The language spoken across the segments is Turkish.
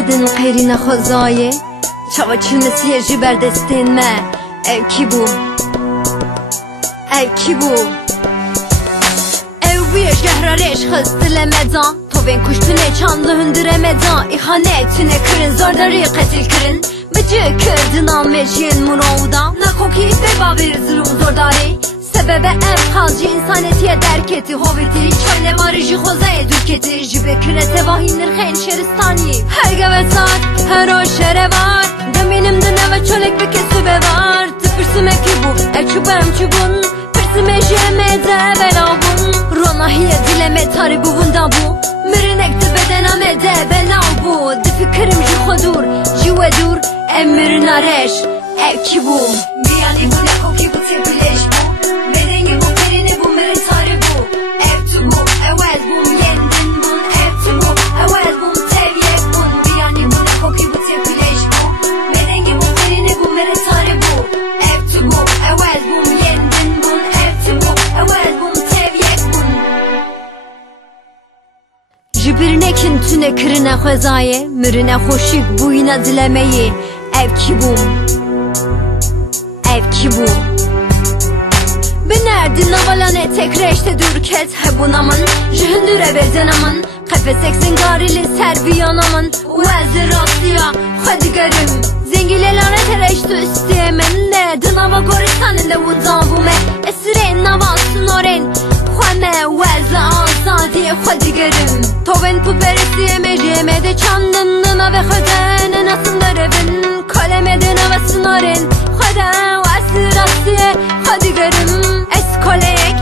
بدن قیرین خوزایه چاوا چونسیه جبر دستین ما ev ki bu ev ki bu ev bir şehrareş hızdılemedan Toven kuştune çanlı hündüremeden İhanetine kırın zordari katil kırın Bıcı kırdın almeşin murovdan Nakoki ve babir zulüm zordari Sebebe ev kalcı insanetiye derketi Hoviti çöyle marıcı hozaya dürketi Jibe kürete vahinir henşeristani Her geve saat her o şere var Deminim dine ve çölek ve kesübe var Tıpırsime ki bu ev çubem çubun Pırsime jemede belavun Ronahiye dileme tarı buvunda bu Mürünekti bedenamede belav bu Difikrim jihodur jivedur Emir nareş ev ki bu Miyani bu ne koki bu tepileş bu Merengi bu perini bu merin tarı bu Ev tu bu evvel bu yendin bun Ev tu bu evvel bu tevyek bun Miyani bu ne koki bu tepileş bu Merengi bu perini bu merin tarı bu Ev tu bu evvel bu yendin bun Ev tu bu evvel bu tevyek bun Jibirnekin tüne kırına xwezaye Mürüne hoşik buyuna dilemeyi Ev ki bu Ev ki bu Binerdin avalane tekreşte dürket Hebunaman jühündüre bezenaman Kafeseksin garili serbiyanamın Uvezir asliya xedigerim Zengile lanet ereştü isteyemen de Dınava goristaninde vudavume Esiren navasın oren Xweme vezle azadiye xedigerim Toven puperesi emerime de çandın Dına ve xeden nasın derebin Kalemedin avasın oren Xeden vesir asliye xedigerim Es kolek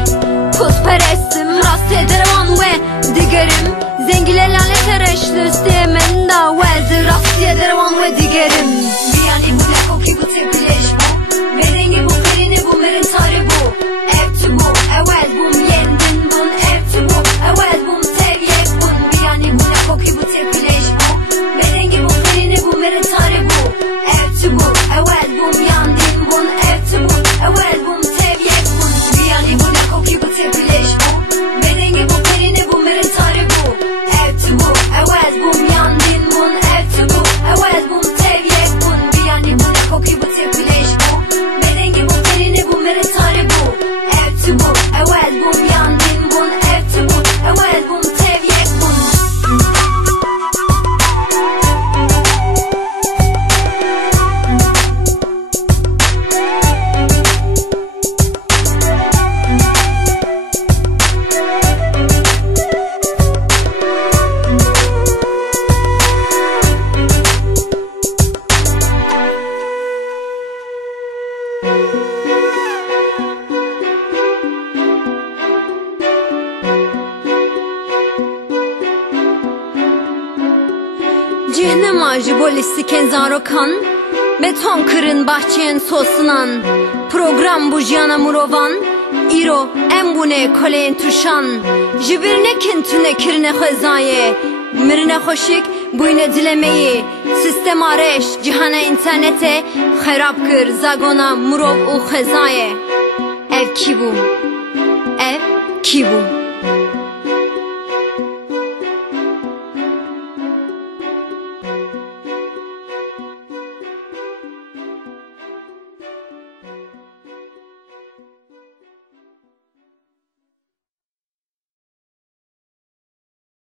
putperestim Rast ederim ve digerim Zengile lanet ereştü isteyemen da Vezir rast ederim ve digerim Miyani bu ne koki bu tepileş bu Merengi bu perini bu merin tarı bu Ev tu bu evvel bu yendin bun Ev tu bu evvel bu tevyek bun Miyani bu ne koki bu tepileş bu Merengi bu perini bu merin tarı bu Ev tu bu evvel bu yendin bun Ev tu bu evvel bu tevyek bun Miyani bu ne koki bu tepileş bu Merengi bu perini bu merin tarı bu Ev tu bu evvel bu yendin bun Ev tu bu evvel bu tevyek bun Miyani bu ne koki bu tepileş bu Merengi bu perini bu merin tarı bu Ev tu bu evvel bu yendin bun Ev tu bu evvel bu tevyek bun Cehennem ağacı bolisi kenzaro kan Beton kırın bahçeyen sosunan Program bu jana murovan İro embune koleyen tuşan Jibirne kintüne kirine xwezaye Mirine hoşik buyne dilemeyi Sistem areş cihana internete Xerab kır zagona murov u xwezaye Ev ki bu Ev ki bu